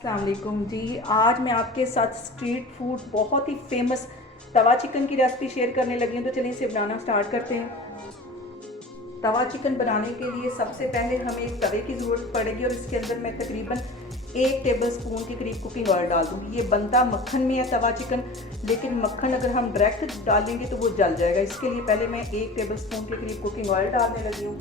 अस्सलाम वालेकुम जी। आज मैं आपके साथ स्ट्रीट फूड बहुत ही फेमस तवा चिकन की रेसिपी शेयर करने लगी हूँ। तो चलिए इसे बनाना स्टार्ट करते हैं। तवा चिकन बनाने के लिए सबसे पहले हमें एक तवे की ज़रूरत पड़ेगी और इसके अंदर मैं तकरीबन 1 टेबलस्पून के करीब कुकिंग ऑयल डाल दूँगी। ये बनता मक्खन में है तवा चिकन, लेकिन मक्खन अगर हम डायरेक्ट डालेंगे तो वो जल जाएगा। इसके लिए पहले मैं 1 टेबलस्पून के करीब कुकिंग ऑयल डालने लगी हूँ।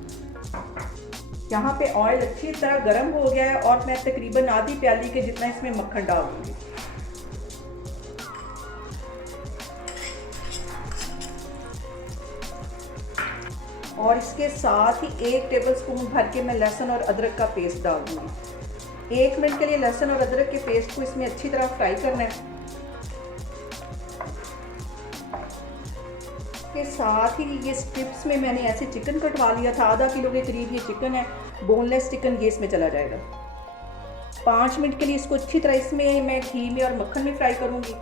यहाँ पे ऑयल अच्छी तरह गर्म हो गया है और मैं तकरीबन आधी प्याली के जितना इसमें मक्खन डाल दूँगी। और इसके साथ ही 1 टेबलस्पून भर के मैं लहसुन और अदरक का पेस्ट डाल दूँगी। 1 मिनट के लिए लहसुन और अदरक के पेस्ट को इसमें अच्छी तरह फ्राई करना है। के साथ ही ये स्ट्रिप्स में मैंने ऐसे चिकन कटवा लिया था, आधा किलो के करीब ये चिकन है, बोनलेस चिकन, ये इसमें चला जाएगा। 5 मिनट के लिए इसको अच्छी तरह इसमें मैं घी में और मक्खन में फ्राई करूँगी।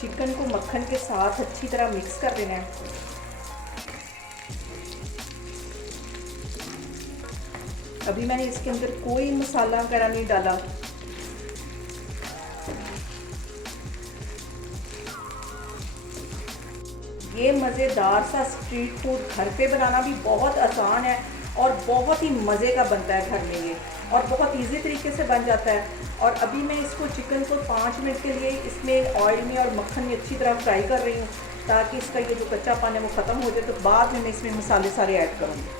चिकन को मक्खन के साथ अच्छी तरह मिक्स कर देना है। अभी मैंने इसके अंदर कोई मसाला वगैरह नहीं डाला। ये मज़ेदार सा स्ट्रीट फूड घर पे बनाना भी बहुत आसान है और बहुत ही मज़े का बनता है घर में ये, और बहुत इजी तरीके से बन जाता है। और अभी मैं इसको चिकन को 5 मिनट के लिए इसमें ऑयल में और मक्खन में अच्छी तरह फ्राई कर रही हूँ, ताकि इसका ये जो कच्चापन है वो ख़त्म हो जाए। तो बाद में मैं इसमें मसाले सारे ऐड करूँगी।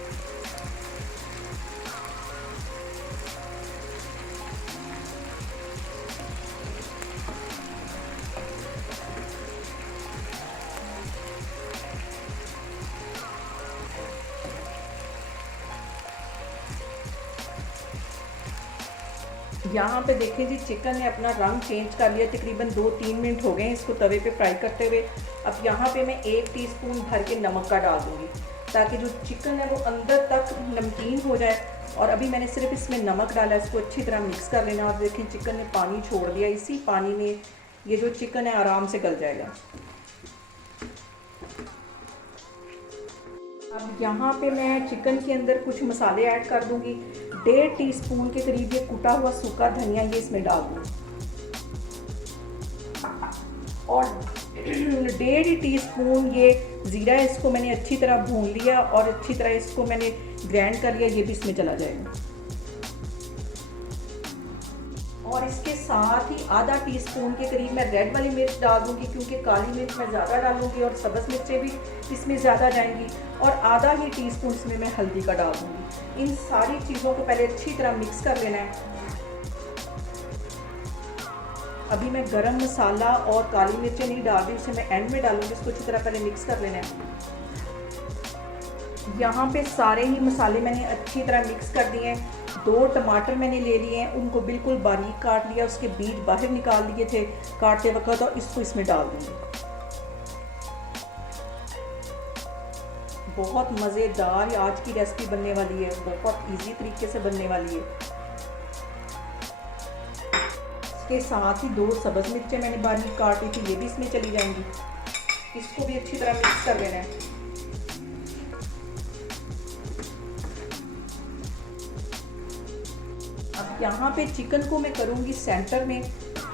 यहाँ पे देखें जी, चिकन ने अपना रंग चेंज कर लिया। तकरीबन 2-3 मिनट हो गए हैं इसको तवे पे फ्राई करते हुए। अब यहाँ पे मैं 1 टीस्पून भर के नमक का डाल दूँगी, ताकि जो चिकन है वो अंदर तक नमकीन हो जाए। और अभी मैंने सिर्फ इसमें नमक डाला है, इसको अच्छी तरह मिक्स कर लेना। और देखें चिकन ने पानी छोड़ दिया, इसी पानी में ये जो चिकन है आराम से गल जाएगा। अब यहाँ पे मैं चिकन के अंदर कुछ मसाले ऐड कर दूँगी। 1.5 टीस्पून के करीब ये कुटा हुआ सूखा धनिया ये इसमें डाल दूँगी, और 1.5 टीस्पून ये ज़ीरा, इसको मैंने अच्छी तरह भून लिया और अच्छी तरह इसको मैंने ग्राइंड कर लिया, ये भी इसमें चला जाएगा। और इसके साथ ही आधा टीस्पून के करीब मैं रेड वाली मिर्च डाल दूँगी, क्योंकि काली मिर्च मैं ज़्यादा डालूँगी और सब्ज़ मिर्चें भी इसमें ज़्यादा जाएंगी। और आधा ही टीस्पून इसमें मैं हल्दी का डाल दूँगी। इन सारी चीज़ों को पहले अच्छी तरह मिक्स कर लेना है। अभी मैं गरम मसाला और काली मिर्चें नहीं डाल रही, इसे मैं एंड में डालूँगी। इसको अच्छी तरह पहले मिक्स कर लेना है। यहाँ पे सारे ही मसाले मैंने अच्छी तरह मिक्स कर दिए हैं। 2 टमाटर मैंने ले लिए हैं, उनको बिल्कुल बारीक काट लिया, उसके बीज बाहर निकाल लिए थे काटते वक्त, और इसको इसमें डाल दूँगी। बहुत मज़ेदार आज की रेसिपी बनने वाली है, बहुत इजी तरीके से बनने वाली है। इसके साथ ही 2 सब्ज़ मिर्चें मैंने बारीक काटी थी, ये भी इसमें चली जाएंगी। इसको भी अच्छी तरह मिक्स कर लेना है। अब यहाँ पे चिकन को मैं करूँगी सेंटर में,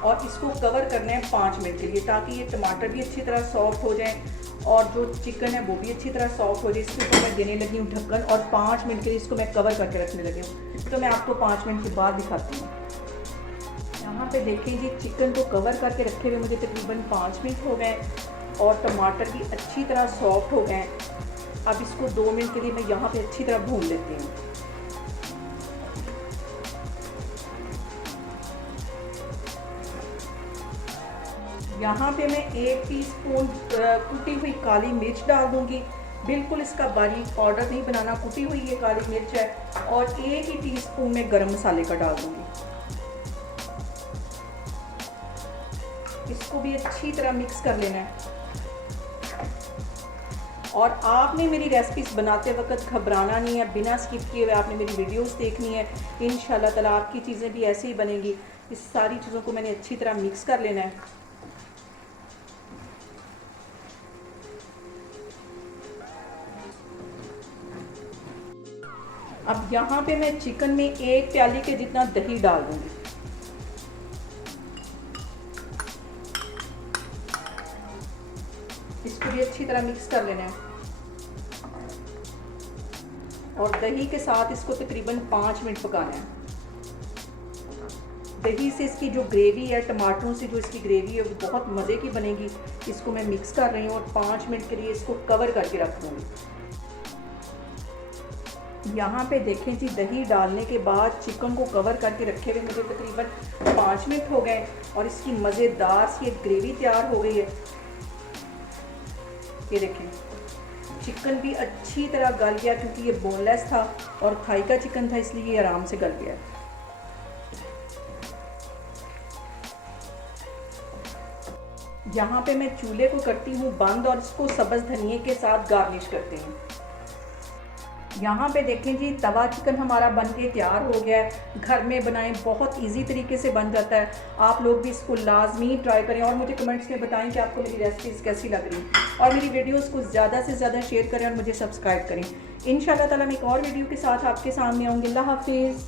और इसको कवर करना है 5 मिनट के लिए, ताकि ये टमाटर भी अच्छी तरह सॉफ्ट हो जाए और जो चिकन है वो भी अच्छी तरह सॉफ्ट हो जाए। इसके ऊपर मैं देने लगी हूँ ढक्कन, और 5 मिनट के लिए इसको मैं कवर करके रखने लगी हूँ। तो मैं आपको 5 मिनट के बाद दिखाती हूँ। यहाँ पे देखें जी, चिकन को कवर करके रखे हुए मुझे तकरीबन 5 मिनट हो गए और टमाटर भी अच्छी तरह सॉफ्ट हो गए। अब इसको 2 मिनट के लिए मैं यहाँ पे अच्छी तरह भून लेती हूँ। यहाँ पे मैं 1 टीस्पून कुटी हुई काली मिर्च डाल दूँगी। बिल्कुल इसका बारीक पाउडर नहीं बनाना, कुटी हुई ये काली मिर्च है। और 1 ही टीस्पून में गरम मसाले का डाल दूँगी। इसको भी अच्छी तरह मिक्स कर लेना है। और आपने मेरी रेसिपीज़ बनाते वक्त घबराना नहीं है, बिना स्किप किए हुए आपने मेरी वीडियोस देखनी है। इंशाल्लाह ताला आपकी चीज़ें भी ऐसे ही बनेंगी। इस सारी चीज़ों को मैंने अच्छी तरह मिक्स कर लेना है। अब यहाँ पे मैं चिकन में 1 प्याली के जितना दही डाल दूँगी। इसको भी अच्छी तरह मिक्स कर लेना है और दही के साथ इसको तकरीबन 5 मिनट पकाना है। दही से इसकी जो ग्रेवी है, टमाटरों से जो इसकी ग्रेवी है वो बहुत मज़े की बनेगी। इसको मैं मिक्स कर रही हूँ और 5 मिनट के लिए इसको कवर करके रख दूँगी। यहाँ पे देखें जी, दही डालने के बाद चिकन को कवर करके रखे हुए मुझे तकरीबन 5 मिनट हो गए और इसकी मज़ेदार सी एक ग्रेवी तैयार हो गई है। ये देखें, चिकन भी अच्छी तरह गल गया क्योंकि ये बोनलेस था और थाई का चिकन था, इसलिए ये आराम से गल गया। यहाँ पे मैं चूल्हे को करती हूँ बंद और इसको सब्ज़ धनिए के साथ गार्निश करती हूँ। यहाँ पे देखें जी, तवा चिकन हमारा बन के तैयार हो गया है। घर में बनाएं, बहुत इजी तरीके से बन जाता है। आप लोग भी इसको लाजमी ट्राई करें और मुझे कमेंट्स में बताएं कि आपको मेरी रेसिपीज़ कैसी लग रही हैं और मेरी वीडियोस को ज़्यादा से ज़्यादा शेयर करें और मुझे सब्सक्राइब करें। इंशाल्लाह ताला मैं एक और वीडियो के साथ आपके सामने आऊँगी। अल्लाह हाफिज़।